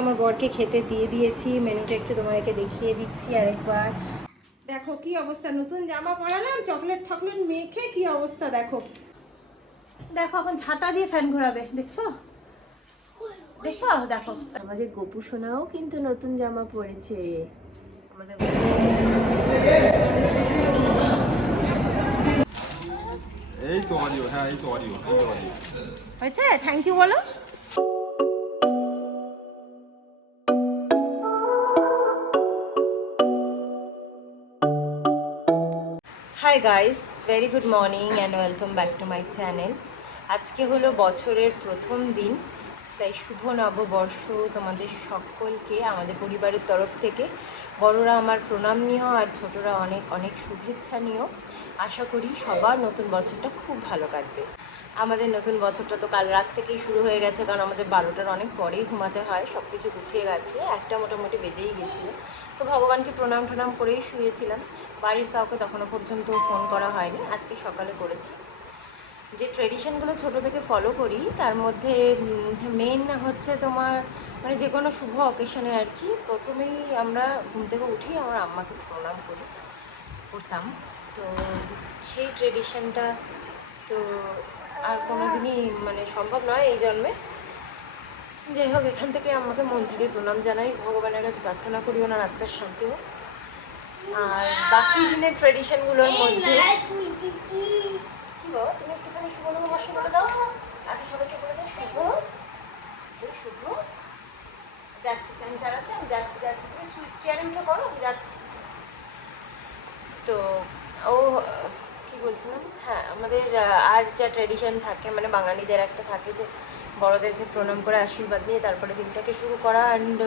আমার বরকে খেতে দিয়ে দিয়েছি, মেনুটা একটু তোমাদেরকে দেখিয়ে দিচ্ছি আরেকবার। দেখো কি অবস্থা, নতুন জামা পরালাম, চকলেট ঠকলেট মেখে কি অবস্থা দেখো। দেখো এখন ঝাঁটা দিয়ে ফ্যান ঘোরাবে, দেখছো দেখছো দেখো। আমাদের গপু সোনাও কিন্তু নতুন জামা পরেছে। আমাদের এই তো অডিও, হ্যাঁ এই তো অডিও, এই তো অডিও হয়েছে। থ্যাংক ইউ বলো। Hi guys, very good morning and welcome back to my channel. আজকে হলো বছরের প্রথম দিন, তাই শুভ নববর্ষ তোমাদের সকলকে আমাদের পরিবারের তরফ থেকে। বড়রা আমার প্রণাম নিও আর ছোটরা অনেক অনেক শুভেচ্ছা নিও। আশা করি সবার নতুন বছরটা খুব ভালো কাটবে। আমাদের নতুন বছরটা তো কাল রাত থেকেই শুরু হয়ে গেছে, কারণ আমাদের 12টার অনেক পরেই ঘুমাতে হয়। সব কিছু গুছিয়ে গেছে, একটা মোটামুটি বেজেই গেছিলো। তো ভগবানকে প্রণাম টনাম করেই শুয়েছিলাম। বাড়ির কাউকে তখনও পর্যন্ত ফোন করা হয়নি, আজকে সকালে করেছি। যে ট্রেডিশনগুলো ছোটো থেকে ফলো করি তার মধ্যে মেন হচ্ছে তোমার মানে যে কোনো শুভ অকেশনে আর কি, প্রথমেই আমরা ঘুম থেকে উঠি আমার আম্মাকে প্রণাম করতাম। তো সেই ট্রেডিশনটা তো আর কোনো দিনই মানে সম্ভব নয় এই জন্মে। যাই হোক, এখান থেকে আমাকে মন থেকে প্রণাম জানাই, ভগবানের কাছে প্রার্থনা করি ওনার আত্মার শান্তি হোক। আর বাকি দিনের ট্রেডিশনগুলোর মধ্যে কি বাবা, তুমি একটুখানি শুভ নববর্ষ বলে দাও, আগে সবাইকে বলে দাও শুভ শুভ। যাচ্ছি, ফ্যান চালাচ্ছি, আমি যাচ্ছি যাচ্ছি, তুমি চেয়ারে উঠে করো, আমি যাচ্ছি। তো ও কি বলছিলাম, হ্যাঁ আমাদের আর যা ট্রেডিশন থাকে মানে বাঙালিদের একটা থাকে যে বড়োদেরকে প্রণাম করে আশীর্বাদ নিয়ে তারপরে দিনটাকে শুরু করা। অ্যান্ড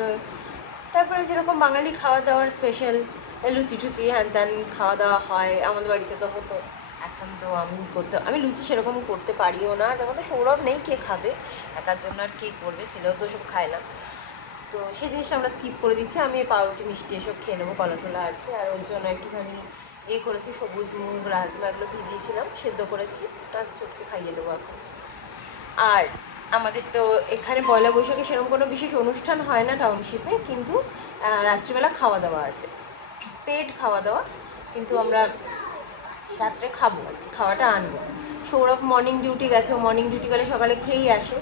তারপরে যেরকম বাঙালি খাওয়া দাওয়ার স্পেশাল লুচি টুচি হ্যান ত্যান খাওয়া দাওয়া হয় আমাদের বাড়িতে তো হতো। এখন তো আমি লুচি সেরকম করতে পারিও না, তখন তো সৌরভ নেই, কে খাবে একার জন্য, আর কে করবে, ছেলেও তো সব খায় না। তো সেই জিনিসটা আমরা স্কিপ করে দিচ্ছি। আমি পাউরুটি মিষ্টি এসব খেয়ে নেবো, কলা টলা আছে। আর ওর জন্য একটুখানি করেছি, সবুজ মুগ রাজমা এগুলো ভিজিয়েছিলাম, সেদ্ধ করেছি, ওটা চটকে খাইয়ে দেবো এখন। আর আমাদের তো এখানে পয়লা বৈশাখে সেরকম কোনো বিশেষ অনুষ্ঠান হয় না টাউনশিপে, কিন্তু রাত্রিবেলা খাওয়া দাওয়া আছে, পেট খাওয়া দাওয়া, কিন্তু আমরা রাত্রে খাবো আর কি, খাওয়াটা আনবো। সৌরভ মর্নিং ডিউটি গেছে, ও মর্নিং ডিউটি গেলে সকালে খেয়েই আসে।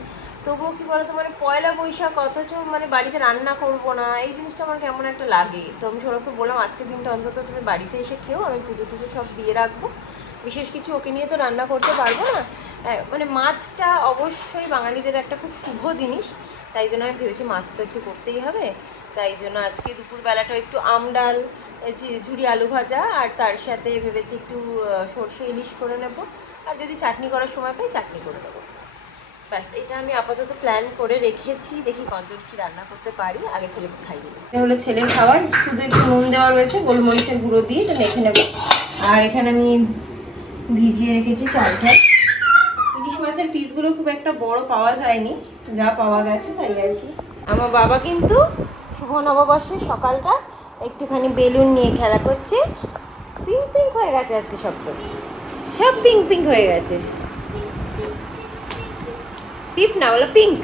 তবুও কী বলতো মানে পয়লা বৈশাখ অথচ মানে বাড়িতে রান্না করবো না, এই জিনিসটা আমার কেমন একটা লাগে। তো আমি সৌরভকে বললাম আজকের দিনটা অন্তত তুমি বাড়িতে এসে খেও, আমি পুজো টুজো সব দিয়ে রাখবো, বিশেষ কিছু ওকে নিয়ে তো রান্না করতে পারবো না। মানে মাছটা অবশ্যই বাঙালিদের একটা খুব শুভ জিনিস, তাই জন্য আমি ভেবেছি মাছ তো একটু করতেই হবে। তাই জন্য আজকে দুপুরবেলাটা একটু আমডাল, ঝুরি আলু ভাজা, আর তার সাথে ভেবেছি একটু সর্ষে ইলিশ করে নেব, আর যদি চাটনি করার সময় পাই চাটনি করে দেবো। ব্যাস, এটা আমি আপাতত প্ল্যান করে রেখেছি, দেখি কতদূর কী রান্না করতে পারি, আগে ছেলেকে খাইয়ে দেবো। এটা হলো ছেলের খাবার, শুধু একটু নুন দেওয়া রয়েছে, গোলমরিচের গুঁড়ো দিয়ে এটা মেখে নেব। আর এখানে আমি ভিজিয়ে রেখেছি চালটা। ইলিশ মাছের পিসগুলো খুব একটা বড় পাওয়া যায়নি, যা পাওয়া গেছে তাই আর কি। আমার বাবা কিন্তু শুভ নববর্ষের সকালটা একটুখানি বেলুন নিয়ে খেলা করছে, পিঙ্ক পিঙ্ক হয়ে গেছে আজকে, সব পিঙ্ক পিঙ্ক হয়ে গেছে। পিপ না বলো পিঙ্ক,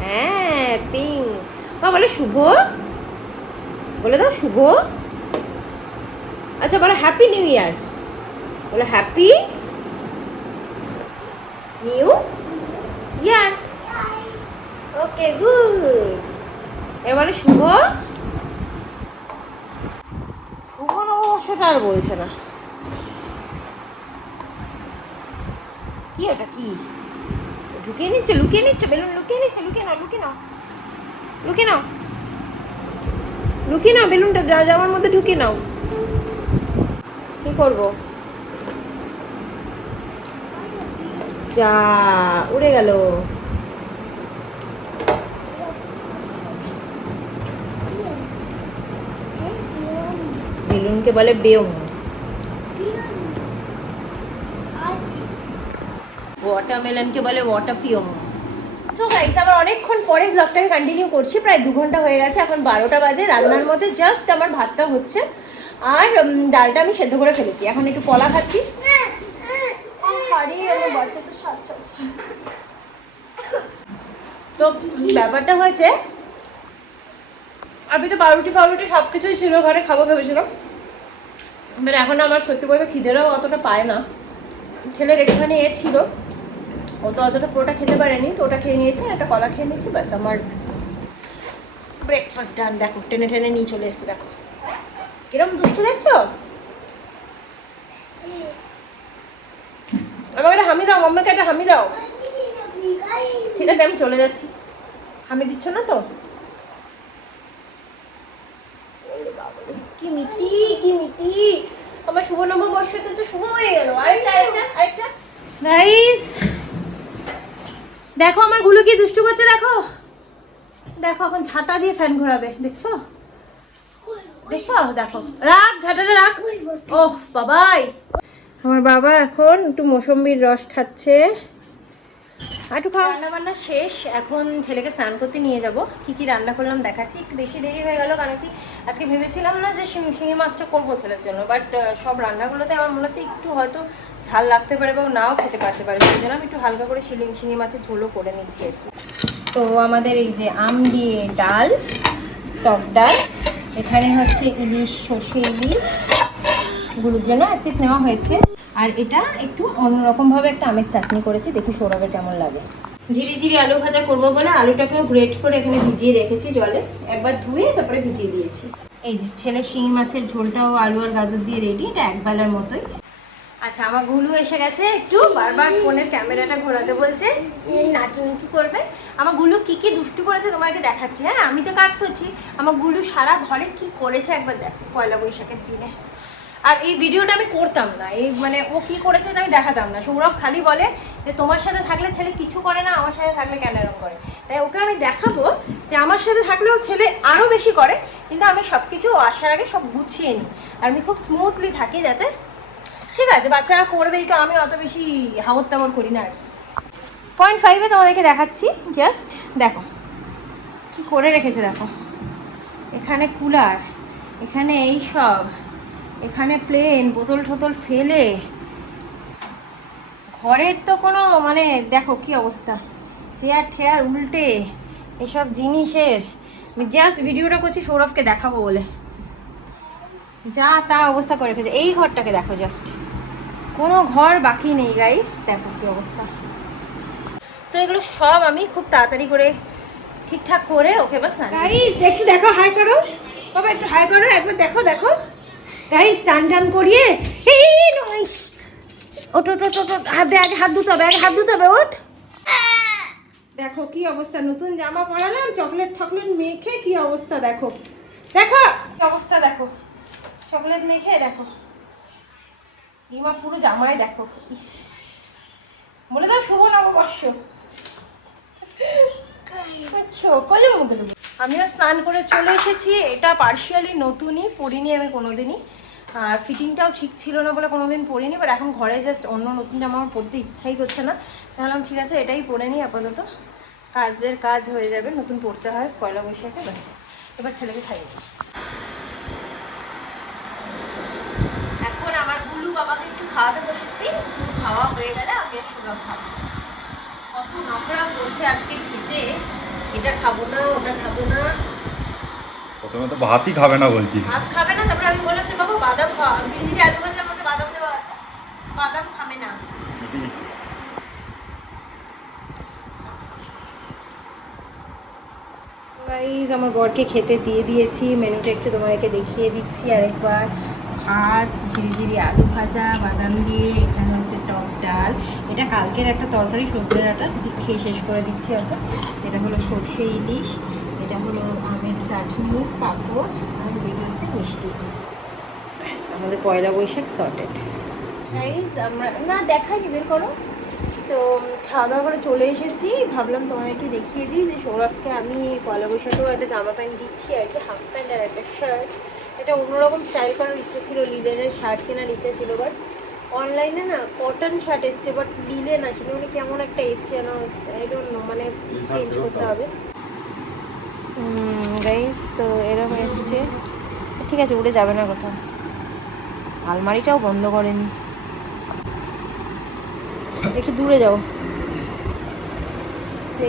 হ্যাঁ পিঙ্ক। মা বলে শুভ, বলে দাও শুভ। আচ্ছা বলো হ্যাপি নিউ ইয়ার, বলো happy new year. Okay good. এবারে শুভ শুভ নববর্ষটা আর বলছে না, কি ওটা কি লুকিয়ে নিচ্ছ বেলুন, লুকিয়ে নাও বেলুনটা জামার মধ্যে ঢুকিয়ে নাও। কি করবো, যা উড়ে গেল। বেলুনকে বলে বেয়ম, ওয়াটারমেলনকে বলে ওয়াটারপিয়ম। সো গাইস, আবার অনেকক্ষণ পরে ব্লগটাকে কন্টিনিউ করছি, প্রায় 2 ঘন্টা হয়ে গেছে, এখন 12টা বাজে। রান্নার মধ্যে জাস্ট আমার ভাতটা হচ্ছে, আর ডালটা আমি সেদ্ধ করে ফেলেছি, এখন একটু কলা খাচ্ছি। তো ব্যাপারটা হয়েছে আমি তো পাউরুটি ফাউরুটি সব কিছুই ছিল ঘরে, খাবো ভেবেছিলাম, বাট এখন আমার সত্যি বলতে খিদেরও অতটা পায় না। ছেলের একটুখানি ছিল, ও তো অতটা পুরোটা খেতে পারেনি, তো ওটা খেয়ে নিয়েছে, একটা কলা খেয়ে নিয়েছি, ব্যাস আমার ব্রেকফাস্ট ডান। দেখো টেনে টেনে নিয়ে চলে এসেছে, দেখো কিরম দুষ্টু দেখছো। আমাকে একটা হামি দাও, মাম্মাকে একটা হামি দাও। ঠিক আছে আমি চলে যাচ্ছি, হামি দিচ্ছ না তো? কি মিটি, কি মিটি। আমার শুভ নববর্ষতে তো শুভ হয়ে গেল। আরেকটা আরেকটা আরেকটা। গাইস দেখো আমার গুলো কি দুষ্টু করছে, দেখো দেখো এখন ঝাঁটা দিয়ে ফ্যান ঘোরাবে, দেখছো দেখছো, দেখো রাখ ঝাঁটাটা রাখ। ওহ বাবাই, আমার বাবা এখন একটু মৌসম্বির রস খাচ্ছে। একটু খাওয়া রান্না বান্না শেষ, এখন ছেলেকে স্নান করতে নিয়ে যাব। কি কি রান্না করলাম দেখাচ্ছি। একটু বেশি দেরি হয়ে গেল, কারণ কি আজকে ভেবেছিলাম না যে শিঙি মাছটা করবো ছেলের জন্য, বাট সব রান্নাগুলোতে আমার মনে হচ্ছে একটু হয়তো ঝাল লাগতে পারে বা নাও খেতে পারতে পারে, সেই জন্য আমি একটু হালকা করে শিঙি মাছের ঝোলও করে নিচ্ছি আর কি। তো আমাদের এই যে আম দিয়ে ডাল, টক ডাল, এখানে হচ্ছে ইলিশ, সর্ষে ইলিশ গুলোর জন্য এক পিস নেওয়া হয়েছে, আর এটা একটু অন্যরকমভাবে একটা আমের চাটনি করেছি, দেখি সৌরভের কেমন লাগে। ঝিরি আলু ভাজা করবো বলে আলুটাকেও গ্রেট করে এখানে ভিজিয়ে রেখেছি জলে, একবার ধুয়ে তারপরে ভিজিয়ে দিয়েছি। এই যে ছেলে শিঙি মাছের ঝোলটাও আলু আর গাজর দিয়ে রেডি, এটা একবেলার মতোই। আচ্ছা আমার গুলু এসে গেছে, একটু বারবার ফোনের ক্যামেরাটা ঘোরাতে বলছে, নাচুনচু করবে। আমার গুলু কি কি দুষ্টু করেছে তোমাকে দেখাচ্ছি। হ্যাঁ আমি তো কাজ করছি, আমার গুলু সারা ঘরে কি করেছে একবার দেখো পয়লা বৈশাখের দিনে। আর এই ভিডিওটা আমি করতাম না, এই মানে ও কি করেছে আমি দেখাতাম না। সৌরভ খালি বলে যে তোমার সাথে থাকলে ছেলে কিছু করে না, আমার সাথে থাকলে কেন এরকম করে। তাই ওকে আমি দেখাবো যে আমার সাথে থাকলেও ছেলে আরও বেশি করে, কিন্তু আমি সব কিছু আসার আগে সব গুছিয়ে নিই, আর আমি খুব স্মুথলি থাকি, যাতে ঠিক আছে বাচ্চারা করবেই, তো আমি অত বেশি হাবর তাবর করি না আর কি। 0.5-এ তোমাদেরকে দেখাচ্ছি, জাস্ট দেখো কি করে রেখেছে, দেখো এখানে কুলার, এখানে এই সব, এখানে প্লেন, বোতল টোতল ফেলে ঘরের তো কোনো মানে দেখো কি অবস্থা, চেয়ার ঠেয়ার উল্টে এসব জিনিসের। আমি জাস্ট ভিডিওটা করছি সৌরভকে দেখাবো বলে, যা তা অবস্থা করে রেখেছে। এই ঘরটাকে দেখো, জাস্ট কোনো ঘর বাকি নেই গাইস, দেখো কি অবস্থা। তো এগুলো সব আমি খুব তাড়াতাড়ি করে ঠিকঠাক করে ওকে বাস। গাইস একটু দেখো, হাই করো বাবা, একটু হাই করো একবার, দেখো দেখো গাইস চান টান করিয়ে, এই নইস ওট ওট ওট ওট, হাত দে, আগে হাত ধুতে হবে, আগে হাত ধুতে হবে, ওঠ। দেখো কি অবস্থা, নতুন জামা পরালাম, চকলেট ফকলেট মেখে কি অবস্থা, দেখো দেখো কি অবস্থা, দেখো চকলেট মেখে, দেখো ইমা পুরো জামায় দেখো। ইস, বলে দাও শুভ নববর্ষ। আমিও স্নান করে চলে এসেছি, এটা পার্শিয়ালি নতুনই, পরিনি আমি কোনোদিনই, আর ফিটিংটাও ঠিক ছিল না বলে কোনোদিন পরিনি, বাট এখন ঘরে জাস্ট অন্য নতুন জামা আমার পরতে ইচ্ছাই করছে না, তাহলে ঠিক আছে এটাই পরে নিই আপাতত, কাজের কাজ হয়ে যাবে, নতুন পরতে হয় পয়লা বৈশাখে, ব্যাস এবার ছেলেকে খাইয়ে দিই। এখন আমার গুলু বাবাকে একটু খাওয়াতে বসেছি, খাওয়া হয়ে গেলে আগে সৌরভ খাবো। কত নকরা করছে আজকে খেতে, এটা খাবো না ওটা খাবো না, প্রথমে তো ভাতই খাবে না বলছি, ভাত খাবে না, তারপরে আমি বললাম যে বাবা বাদাম খাওয়া, ঝিরি আলু ভাজার মধ্যে বাদাম দেওয়া আছে, বাদাম খাবে না। গাইস আমার বরকে খেতে দিয়ে দিয়েছি, মেনুটা একটু তোমাদেরকে দেখিয়ে দিচ্ছি আরেকবার। ভাত, ঝিরি আলু ভাজা বাদাম দিয়ে, এখানে হচ্ছে টক ডাল, এটা কালকের একটা তরকারি সর্ষে ডাঁটা, খেয়ে শেষ করে দিচ্ছি ওটা। এটা হলো সর্ষে ইলিশ, এটা হলো আমের চাটনি, পাঁপড়, আর এদিকে হচ্ছে মিষ্টি। ব্যাস আমাদের পয়লা বৈশাখ সর্টেড। গাইস আমরা না দেখাই বের করো। তো খাওয়া দাওয়া করে চলে এসেছি, ভাবলাম তোমাদেরকে দেখিয়ে দিই যে সৌরভকে আমি পয়লা বৈশাখেও একটা জামা প্যান্ট দিচ্ছি আর কি, হাফ প্যান্ট আর একটা শার্ট। এটা অন্যরকম স্টাইল করার ইচ্ছে ছিল, লিলেনের শার্ট কেনার ইচ্ছে ছিল, বাট অনলাইনে না কটন শার্ট এসছে, বাট লিলে না, সেটা মানে কেমন একটা এসছে যেন, আই ডোন্ট নো, মানে চেঞ্জ করতে হবে। গাইস তো এরকম এসছে, ঠিক আছে উড়ে যাবে না কোথাও, আলমারিটাও বন্ধ করেনি, একটু দূরে যাও।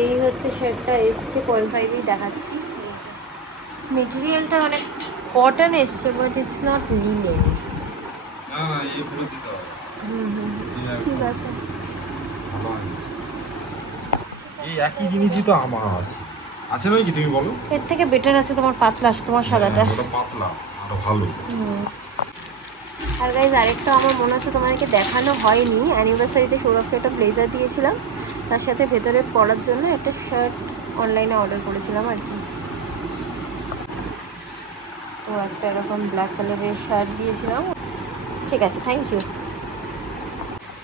এই হচ্ছে শার্টটা এসছে, 0.5-এই দেখাচ্ছি, মেটেরিয়ালটা অনেক কটন এসছে, বাট ইটস নট লিনেন। না না, এই পুরো দিতে হবে। ঠিক আছে। ভালো হয়। এই একই জিনিসই তো আমার আছে আছে নয় কি, তুমি বলো? এর থেকে বেটার আছে তোমার পাতলা, তোমার সাদাটা। হ্যাঁ, ওটা পাতলা, ওটা ভালো। আর গাইজ আরেকটা আমার মনে হচ্ছে তোমাদেরকে দেখানো হয়নি, অ্যানিভার্সারিতে সৌরভকে একটা ব্লেজার দিয়েছিলাম, তার সাথে ভেতরে পরার জন্য একটা শার্ট অনলাইনে অর্ডার করেছিলাম আর কি। তো একটা এরকম ব্ল্যাক কালারের শার্ট দিয়েছিলাম। ঠিক আছে, থ্যাংক ইউ।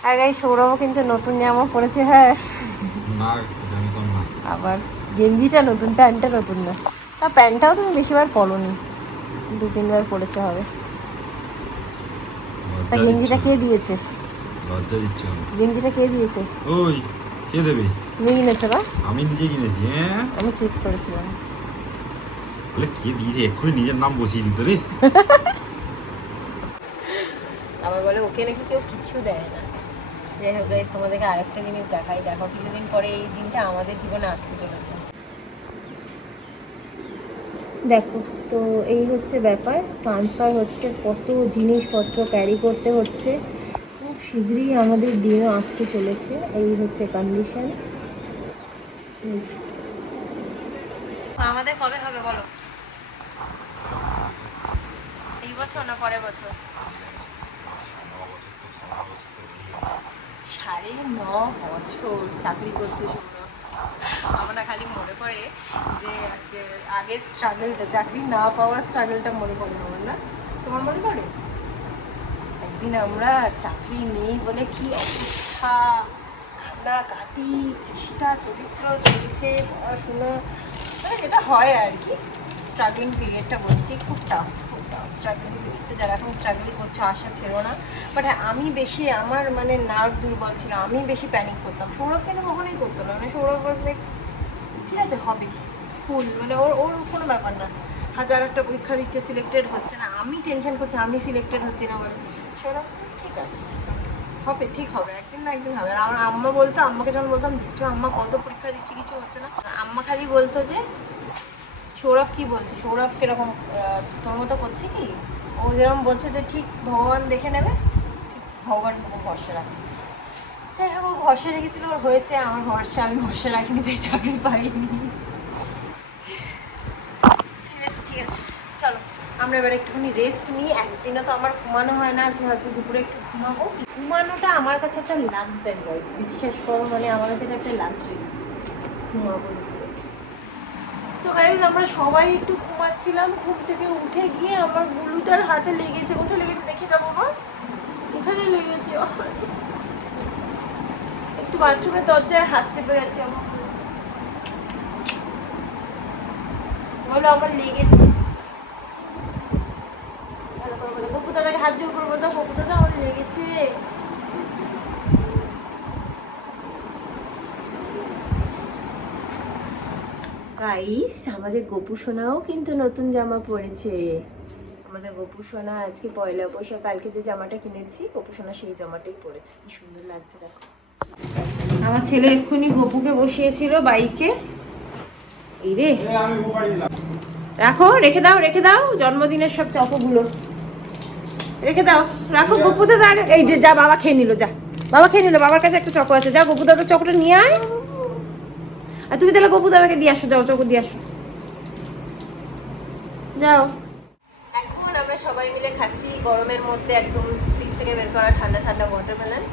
আর গাইজ সৌরভও কিন্তু নতুন জামা পরেছে। হ্যাঁ, না জানি তো না। আবার গেঞ্জিটা নতুন, প্যান্টটা নতুন না। তা প্যান্টটাও তুমি বেশিবার পরোনি, 2-3বার পরেছে হবে। তা গেঞ্জিটা কে দিয়েছে? লজ্জা দিচ্ছে আমার। গেঞ্জিটা কে দিয়েছে? ওই কে দেবে? তুমি কিনেছো না? আমি নিজে কিনেছি। হ্যাঁ, আমি চুজ করেছিলাম। বলে কে দিয়েছে, এক্ষুনি নিজের নাম বসিয়ে দিত রে। আবার বলে ওকে নাকি কেউ কিচ্ছু দেয় না। যাই হোক গাইস, তোমাদেরকে আরেকটা জিনিস দেখাই। দেখো, কিছুদিন পরে এই দিনটা আমাদের জীবনে আসতে চলেছে। দেখো তো, এই হচ্ছে ব্যাপার। ট্রান্সফার হচ্ছে, কত জিনিসপত্র ক্যারি করতে হচ্ছে। খুব শীঘ্রই আমাদের দিনও আসতে চলেছে। এই হচ্ছে কন্ডিশন। আমাদের কবে হবে বলো? এই বছর না পরের বছর? 9.5 বছর চাকরি করছে সৌরভ। আমার না খালি মনে পড়ে যে আগের স্ট্রাগলটা, চাকরি না পাওয়ার স্ট্রাগলটা মনে পড়ে আমার। না, তোমার মনে পড়ে? একদিন আমরা চাকরি নেই বলে কি অবস্থা, কান্নাকাটি, চেষ্টা, চরিত্র চলছে, পড়াশোনা, মানে যেটা হয় আর কি। স্ট্রাগলিং পিরিয়ডটা বলছি, খুব টাফ স্ট্রাগলিং পিরিয়ডটা। যারা এখন স্ট্রাগল করছো আশা ছেড়ো না। বাট হ্যাঁ, আমি বেশি, আমার মানে নার্ভ দুর্বল ছিল, আমি বেশি প্যানিক করতাম। সৌরভ কিন্তু কখনোই করতো না। মানে সৌরভ ওয়াজ লাইক ঠিক আছে হবে, ফুল, মানে ওর ওর কোনো ব্যাপার না। 1000 একটা পরীক্ষা দিচ্ছে, সিলেক্টেড হচ্ছে না, আমি টেনশন করছি আমি সিলেক্টেড হচ্ছি না বলে। সৌরভ ঠিক আছে, হবে, ঠিক হবে, একদিন না একদিন হবে। আর আমার আম্মা বলতো, আম্মাকে যখন বলতাম দেখছো আম্মা কত পরীক্ষা দিচ্ছি কিছু হচ্ছে না, আম্মা খালি বলতো যে সৌরভ কি বলছে, সৌরভ কিরকম তোর মতো করছে কি, ও যেরকম বলছে যে ঠিক ভগবান দেখে নেবে, ঠিক ভগবান ভরসা রাখে। যাই হোক, ও ভরসা রেখেছিল, ওর হয়েছে। আমার ভরসা, আমি ভরসা রাখিনি, তাই চাকরি পাইনি। ঠিক আছে, চলো আমরা এবার একটুখানি রেস্ট নিই। একদিনও তো আমার ঘুমানো হয় না, আজকে ভাবছি দুপুরে একটু ঘুমাবো। ঘুমানোটা আমার কাছে একটা লাক্সারি, গাইস বিশ্বাস করো, মানে আমার কাছে এটা একটা লাক্সারি, ঘুমাবো দুপুরে। সো গাইস, আমরা সবাই একটু ঘুমাচ্ছিলাম, ঘুম থেকে উঠে গিয়ে আমার গুলুটার হাতে লেগেছে। কোথায় লেগেছে দেখে যাবো মা? এখানে লেগেছে। একটু বাথরুমের দরজায় হাত চেপে যাচ্ছে আমার, বলো আমার লেগেছে। ভালো করে বলো, গপু দাদাকে হাত জোর করবো তো, গপু দাদা আমার লেগেছে। গাইস, আমাদের গপু সোনাও কিন্তু নতুন জামা পরেছে। আমাদের গপু সোনা আজকে পয়লা বৈশাখ, কালকে যে জামাটা কিনেছি গপু সোনা সেই জামাটাই পরেছে। কি সুন্দর লাগছে দেখো। আমার ছেলে এক্ষুনি গপুকে বসিয়েছিল বাইকে। এই রে, রাখো, রেখে দাও, রেখে দাও, জন্মদিনের সব চকোগুলো রেখে দাও, রাখো। গপু দাদা এই যে, যা বাবা খেয়ে নিল, যা বাবা খেয়ে নিল, বাবার কাছে একটা চকো আছে, যা গপু দাদার চকোটা নিয়ে আয়। আর তুমি তাহলে গপু দাদাকে দিয়ে আসো, যাও চকো দিয়ে আসো, যাও। এখন আমরা সবাই মিলে খাচ্ছি গরমের মধ্যে একদম ফ্রিজ থেকে বের করা ঠান্ডা ঠান্ডা ওয়াটারমেলন।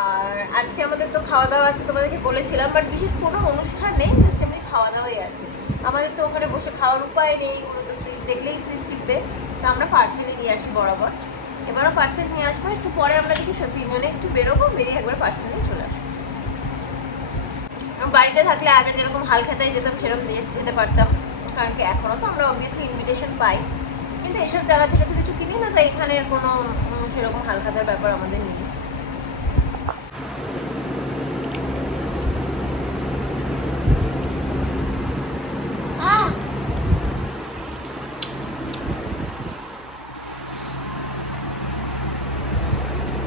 আর আজকে আমাদের তো খাওয়া দাওয়া আছে, তোমাদেরকে বলেছিলাম, বাট বিশেষ কোনো অনুষ্ঠান নেই, জাস্ট এমনি খাওয়া দাওয়াই আছে। আমাদের তো ওখানে বসে খাওয়ার উপায় নেই, ওগুলো তো সুইচ দেখলেই সুইচ টিপবে। তো আমরা পার্সেলই নিয়ে আসি বরাবর, এবারও পার্সেল নিয়ে আসবো। একটু পরে আমরা দেখি সত্যি মানে একটু বেরোবো, বেরিয়ে একবার পার্সেল নিয়ে চলে আসবো। বাড়িতে থাকলে আগে যেরকম হালখাতায় যেতাম সেরকম যেতে পারতাম, কারণ কি এখনও তো আমরা অবভিয়াসলি ইনভিটেশন পাই, কিন্তু এসব জায়গা থেকে তো কিছু কিনি না, তাই এখানের কোনো সেরকম হালখাতার ব্যাপার আমাদের নেই।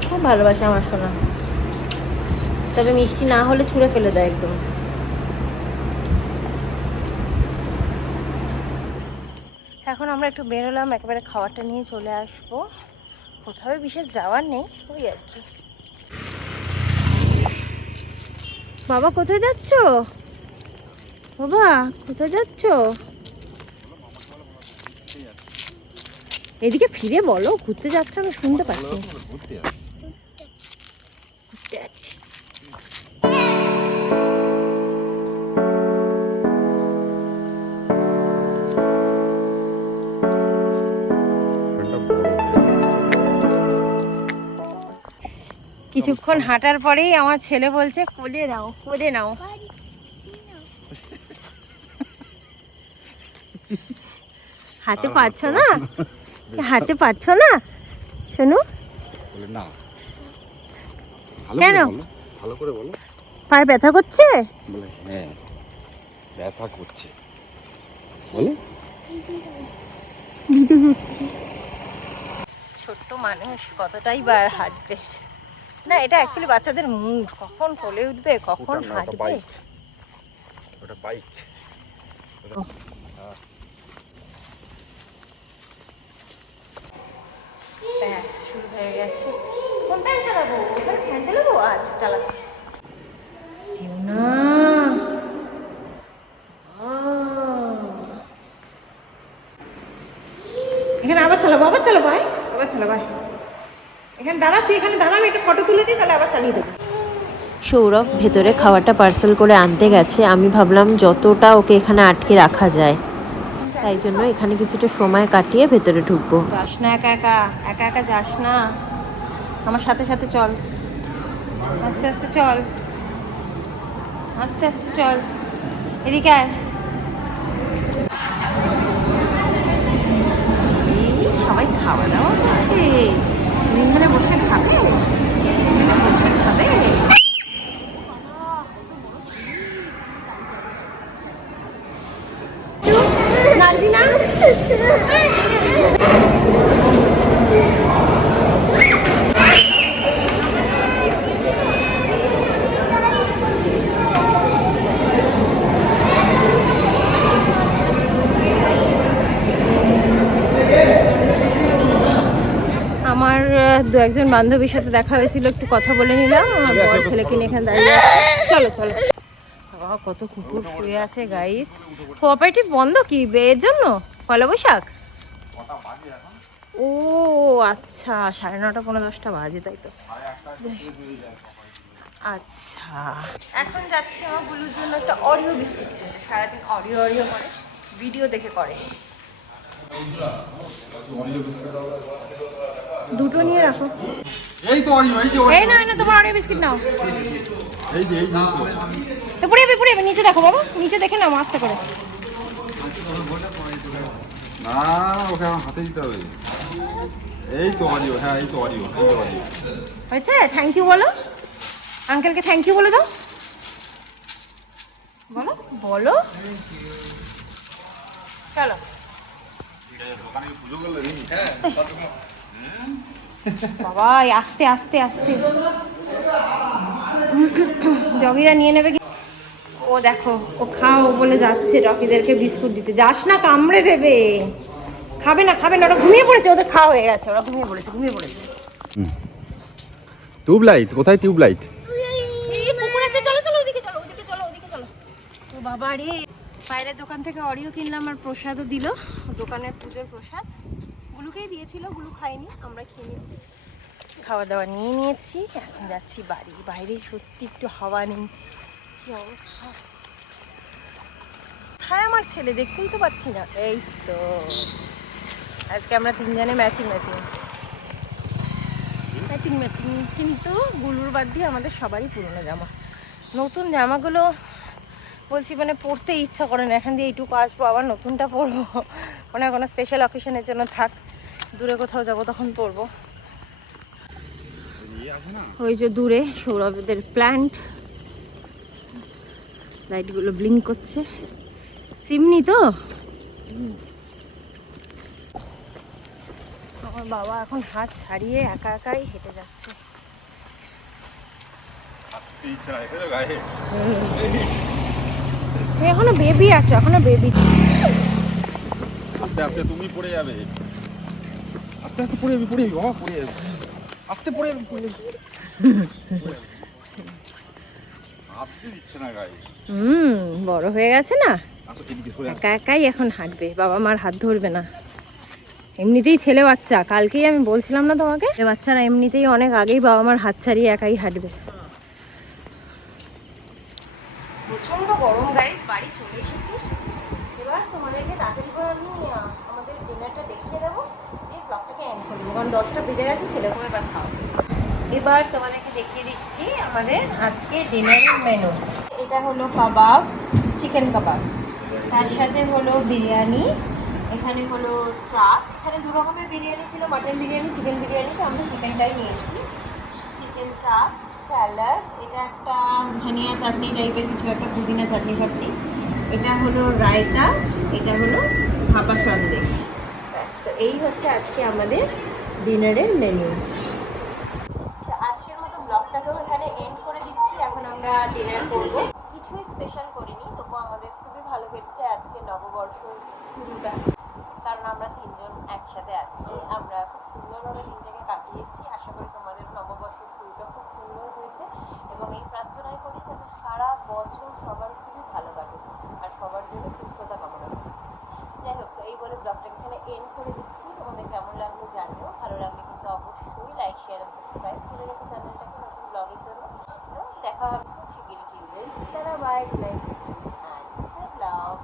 খুব ভালোবাসে আমার সোনা, তবে মিষ্টি না হলে ছুঁড়ে ফেলে দেয় একদম। এখন আমরা একটু বেরোলাম, একেবারে খাবারটা নিয়ে চলে আসবো। কোথাও বিশেষ যাওয়ার নেই, ওই আর কি। বাবা কোথায় যাচ্ছ? বাবা কোথায় যাচ্ছ? এদিকে ফিরে বলো, ঘুরতে যাচ্ছ, আমি শুনতে পাচ্ছি। ঘুরতে যাচ্ছি। কিছুক্ষণ হাঁটার পরেই আমার ছেলে বলছে কোলে নাও, কোলে নাও। হাঁটতে পারছো না? হাঁটতে পারছো না শোনো? না কেন? ভালো করে বলো। পায়ে ব্যথা করছে? বলে হ্যাঁ ব্যথা করছে। বলো। ছোট্ট মানুষ কতটাই বার হাঁটবে না, এটা অ্যাকচুয়ালি বাচ্চাদের মুড, কখন কোলে উঠবে কখন হাঁটবে। ওটা বাইক। ব্যাস শুরু হয়ে গেছে। কোন ফ্যান চালাবো? ওখানে ফ্যান চালাবো? আচ্ছা চালাচ্ছি। যেও না। এখানে আবার চালাবো, আবার চালাবো, ভাই আবার চালাবো। এখানে দাঁড়া, তুই এখানে দাঁড়া, আমি একটা ফটো তুলে দিই, তাহলে আবার চালিয়ে দেবো। সৌরভ ভেতরে খাবারটা পার্সেল করে আনতে গেছে। আমি ভাবলাম যতটা ওকে এখানে আটকে রাখা যায়, তাই জন্য এখানে কিছুটা সময় কাটিয়ে ভেতরে ঢুকবো। যাস না একা একা, একা একা যাস না, আমার সাথে সাথে চল। আস্তে আস্তে চল, আস্তে আস্তে চল, এদিকে আয়। সবাই খাওয়া দাওয়া করছে, দিন ধরে বসে খাবে, বসে খাবে। নার্জিনা আমার দু একজন বান্ধবীর সাথে দেখা হয়েছিল, একটু কথা বলে নিলাম। আমার বর ছেলেকে নিয়ে এখানে দাঁড়িয়ে আছে। চলো চলো। বাবা কত কুকুর শুয়ে আছে গাইস। কোঅপারেটিভ বন্ধ কি এর জন্য? পয়লা বৈশাখ? ও আচ্ছা, 9:30 পৌনে 10টা বাজে, তাই তো। আচ্ছা এখন যাচ্ছি আমার বুলুর জন্য একটা অরিও বিস্কিট কিনতে। সারাদিন অরিও অরিও করে, ভিডিও দেখে করে। দুটো নিয়ে রাখো। এই তো অরিও, এই যে এই না না, তোমার অরিও বিস্কিট নাও। এই যে এই তো পড়ে যাবে, পড়ে যাবে, নিচে দেখো বাবা, নিচে দেখে নাও আস্তে করে। না ওকে আমার হাতে দিতে হবে। এই তো অরিও, হ্যাঁ এই তো অরিও, এই তো অরিও। হয়েছে? থ্যাংক ইউ বলো, আঙ্কেলকে থ্যাংক ইউ বলে দাও। বলো বলো, চলো। বাবা আস্তে আস্তে আস্তে, ডগিরা নিয়ে নেবে কি? ও দেখো, ও খাও বলে যাচ্ছে ডগিদেরকে বিস্কুট দিতে। যাস না, কামড়ে দেবে। খাবে না, খাবে না, ওরা ঘুমিয়ে পড়েছে, ওদের খাওয়া হয়ে গেছে, ওরা ঘুমিয়ে পড়েছে, ঘুমিয়ে পড়েছে। টিউবলাইট কোথায়? টিউবলাইট এই পুকুর আছে, চলো চলো ওদিকে চলো, ওদিকে চলো, ওদিকে চলো। তো বাবা রে, বাইরের দোকান থেকে অরিও কিনলাম আর প্রসাদও দিল, দোকানের পুজোর প্রসাদ। গুলুকেই দিয়েছিল, গুলু খাইনি, আমরা খেয়ে নিয়েছি। খাওয়া দাওয়া নিয়ে নিয়েছি, এখন যাচ্ছি বাড়ি। বাইরে সত্যি একটু হাওয়া নেই, কি অবস্থা। কোথায় আমার ছেলে? দেখতেই তো পাচ্ছি না। এই তো আজকে আমরা তিনজনে ম্যাচিং ম্যাচিং ম্যাচিং ম্যাচিং, কিন্তু গুলুর বাদ দিয়ে আমাদের সবারই পুরনো জামা। নতুন জামাগুলো বলছি মানে পরতে ইচ্ছা করে না। এখান দিয়ে এইটুকু আসবো, আবার নতুনটা পরবো, মানে কোনো স্পেশাল অকেশনের জন্য থাক, দূরে কোথাও যাবো তখন পরবো। ওই যে দূরে সৌরভদের প্ল্যান্ট, লাইটগুলো ব্লিঙ্ক করছে। চিমনি তো। আমার বাবা এখন হাত ছাড়িয়ে একা একাই হেঁটে যাচ্ছে। এখনো বেবি আছো, এখনো বেবি। আস্তে আস্তে তুমি পড়ে যাবে, আস্তে আস্তে পড়ে যাবি বাবা, পড়ে যাবি, আস্তে পড়ে যাবি, পড়ে যাবি। হাঁটতে দিচ্ছে না গায়ে। বড় হয়ে গেছে না, আসো এদিকে সরে আসো। একা একাই এখন হাঁটবে, বাবা মার হাত ধরবে না। এমনিতেই ছেলে বাচ্চা, কালকেই আমি বলছিলাম না তোমাকে, ছেলে বাচ্চারা এমনিতেই অনেক আগেই বাবা মার হাত ছাড়িয়ে একাই হাঁটবে। প্রচন্ড গরম গাইস, বাড়ি চলে এসেছি। এবার তোমাদেরকে তাড়াতাড়ি করে আমি আমাদের ডিনারটা দেখিয়ে দেবো, দিয়ে ব্লগটাকে এন্ড করে দেবো, কারণ 10টা বেজে গেছে, ছেলেকে এবার খাওয়া। এবার তোমাদেরকে দেখিয়ে দিচ্ছি আমাদের আজকে ডিনারের মেনু। এটা হলো কাবাব, চিকেন কাবাব, তার সাথে হলো বিরিয়ানি, এখানে হলো চাপ, এখানে দু রকমের বিরিয়ানি ছিল, মাটন বিরিয়ানি, চিকেন বিরিয়ানি, তো আমরা চিকেনটাই নিয়েছি। চিকেন চাপ, স্যালাড, এটা একটা ধনিয়া চাটনি টাইপের কিছু একটা, পুদিনা চাটনি ফাটনি, এটা হলো রায়তা, এটা হলো ভাপা সন্দেশ। ব্যাস, তো এই হচ্ছে আজকে আমাদের ডিনারের মেনু। তো আজকের মতো ব্লগটাকেও এখানে এন্ড করে দিচ্ছি, এখন আমরা ডিনার করব। কিছুই স্পেশাল করিনি, তবু আমাদের খুবই ভালো কেটেছে আজকে নববর্ষ শুরুটা, কারণ আমরা তিনজন একসাথে আছি, আমরা খুব সুন্দরভাবে দিনটাকে কাটিয়েছি। আশা করি তোমাদের নববর্ষ শুরুটা খুব সুন্দর হয়েছে, এবং এই প্রার্থনাই করি যেন সারা বছর সবার খুবই ভালো কাটুক, আর সবার জন্য সুস্থতা কামনা করি। যাই হোক, তো এই বলে ব্লগটাকে এখানে এন্ড করে দিচ্ছি। তোমাদের কেমন লাগলো জানিও, ভালো লাগলে কিন্তু অবশ্যই লাইক, শেয়ার আর সাবস্ক্রাইব করে রেখো চ্যানেলটাকে নতুন ব্লগের জন্য। তো দেখা হবে খুব শিগগিরই, তারা bye, good night, and love.